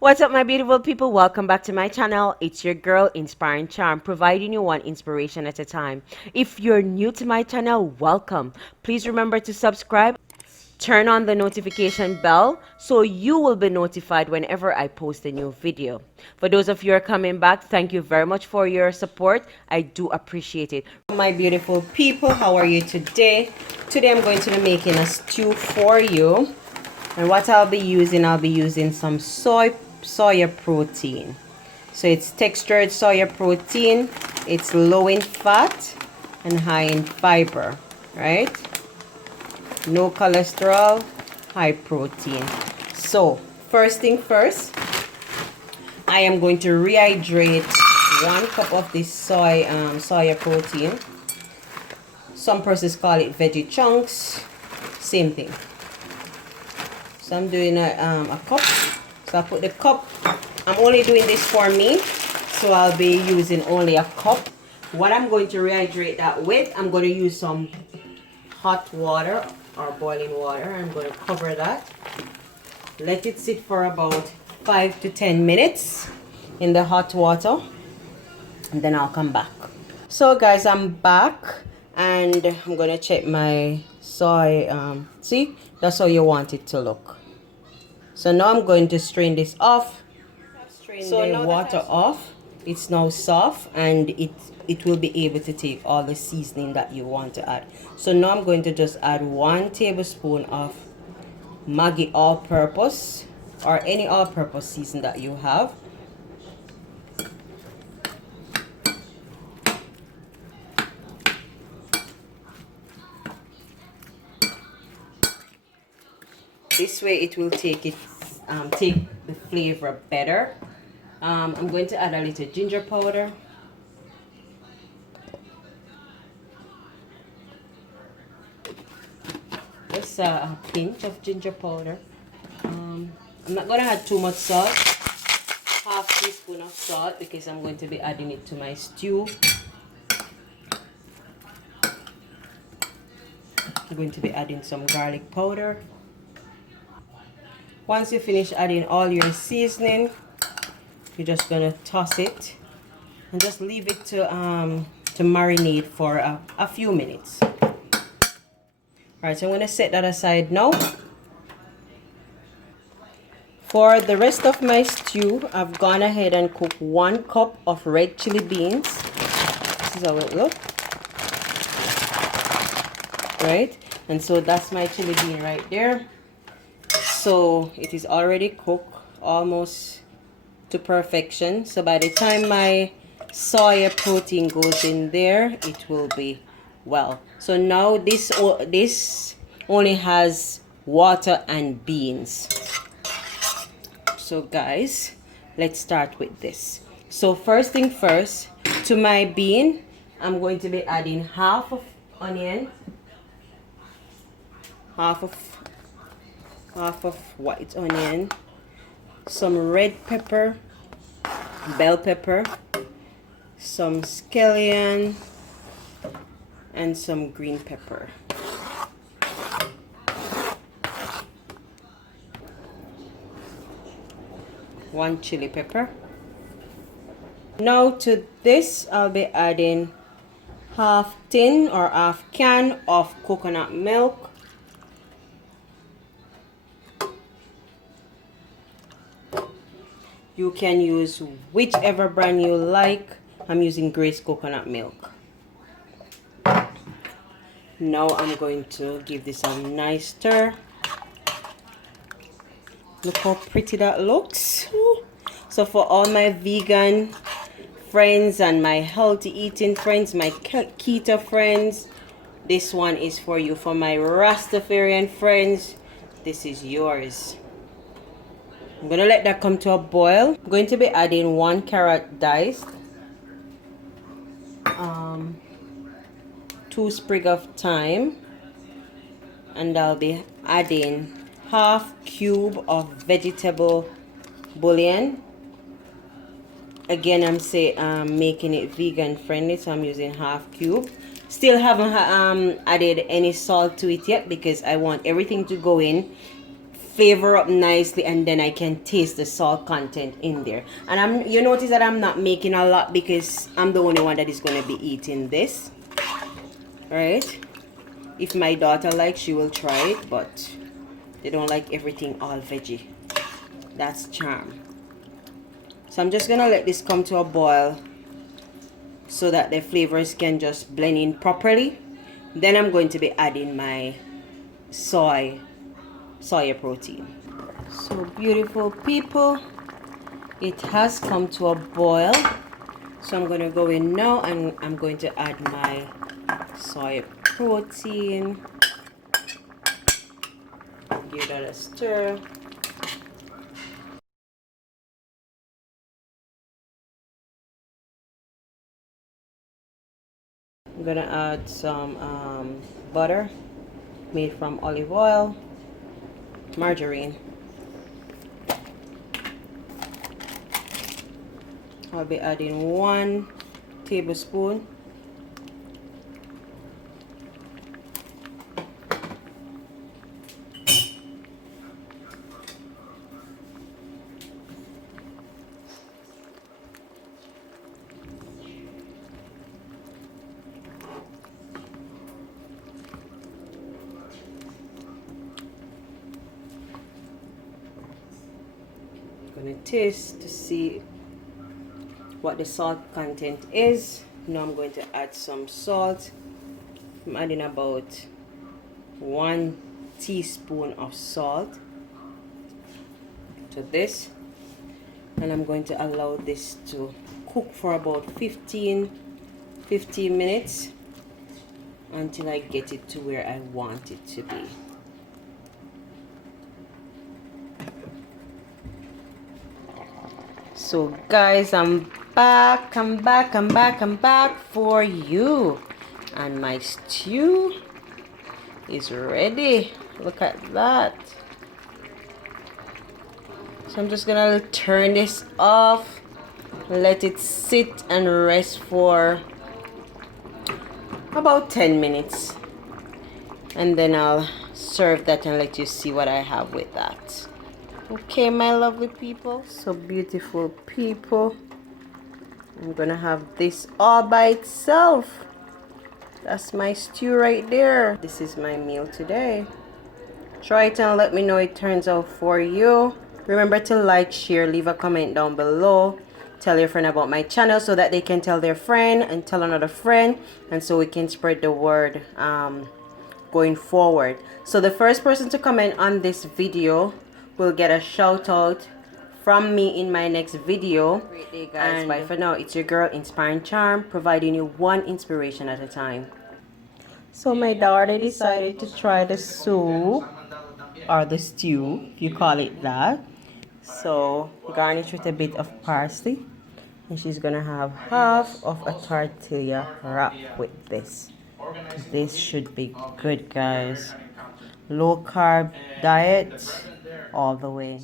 What's up, my beautiful people? Welcome back to my channel. It's your girl, Inspiring Charm, providing you one inspiration at a time. If you're new to my channel, welcome. Please remember to subscribe, turn on the notification bell so you will be notified whenever I post a new video. For those of you who are coming back, thank you very much for your support. I do appreciate it. My beautiful people, how are you today? Today I'm going to be making a stew for you. And what I'll be using some soya protein. So it's textured soya protein. It's low in fat and high in fiber, right? No cholesterol, high protein. So first thing first, I am going to rehydrate 1 cup of this soya protein. Some persons call it veggie chunks. Same thing. So I'm doing a cup. So I put the cup. I'm only doing this for me, so I'll be using only a cup. What I'm going to rehydrate that with, I'm going to use some hot water or boiling water. I'm going to cover that. Let it sit for about 5 to 10 minutes in the hot water, and then I'll come back. So guys, I'm back, and I'm going to check my soy. See, that's how you want it to look. So now I'm going to strain this off. So the water off. It's now soft, and it will be able to take all the seasoning that you want to add. So now I'm going to just add 1 tablespoon of Maggi all-purpose or any all-purpose season that you have. This way it will take the flavor better. I'm going to add a little ginger powder. Just a pinch of ginger powder. I'm not going to add too much salt. Half teaspoon of salt, because I'm going to be adding it to my stew. I'm going to be adding some garlic powder. Once you finish adding all your seasoning, you're just gonna toss it and just leave it to marinate for a few minutes. Alright, so I'm gonna set that aside now. For the rest of my stew, I've gone ahead and cooked 1 cup of red chili beans. This is how it looks. Right? And so that's my chili bean right there. So it is already cooked almost to perfection. So by the time my soya protein goes in there, it will be well. So now this only has water and beans. So guys, let's start with this. So first thing first, to my bean, I'm going to be adding half of onion, half of white onion, some red pepper, bell pepper, some scallion, and some green pepper. One chili pepper. Now to this, I'll be adding half tin or half can of coconut milk. You can use whichever brand you like. I'm using Grace coconut milk. Now I'm going to give this a nice stir. Look how pretty that looks. So for all my vegan friends and my healthy eating friends, my keto friends, this one is for you. For my Rastafarian friends, this is yours. I'm going to let that come to a boil. I'm going to be adding 1 carrot diced, 2 sprig of thyme, and I'll be adding half cube of vegetable bouillon. Again, I'm making it vegan friendly, so I'm using half cube. Still haven't added any salt to it yet, because I want everything to go in flavor up nicely, and then I can taste the salt content in there. And you notice that I'm not making a lot because I'm the only one that is going to be eating this, right? If my daughter likes, she will try it, but they don't like everything all veggie. That's charm. So I'm just gonna let this come to a boil so that the flavors can just blend in properly. Then I'm going to be adding my soya protein. So beautiful people, it has come to a boil. So I'm going to go in now and I'm going to add my soya protein. Give that a stir. I'm gonna add some butter made from olive oil, margarine. I'll be adding 1 tablespoon. Gonna taste to see what the salt content is. Now I'm going to add some salt. I'm adding about 1 teaspoon of salt to this, and I'm going to allow this to cook for about 15 minutes until I get it to where I want it to be. So guys, I'm back for you, and my stew is ready. Look at that. So I'm just gonna turn this off, let it sit and rest for about 10 minutes, and then I'll serve that and let you see what I have with that. Okay, my lovely people, so beautiful people, I'm gonna have this all by itself. That's my stew right there. This is my meal today. Try it and let me know it turns out for you. Remember to like, share, leave a comment down below. Tell your friend about my channel so that they can tell their friend and tell another friend, and so we can spread the word going forward. So the first person to comment on this video will get a shout out from me in my next video. Great day, guys. And bye for now. It's your girl, Inspiring Charm, providing you one inspiration at a time. So my daughter decided to try the soup, or the stew, if you call it that. So garnish with a bit of parsley, and she's gonna have half of a tortilla wrap with this. This should be good, guys. Low carb diet all the way.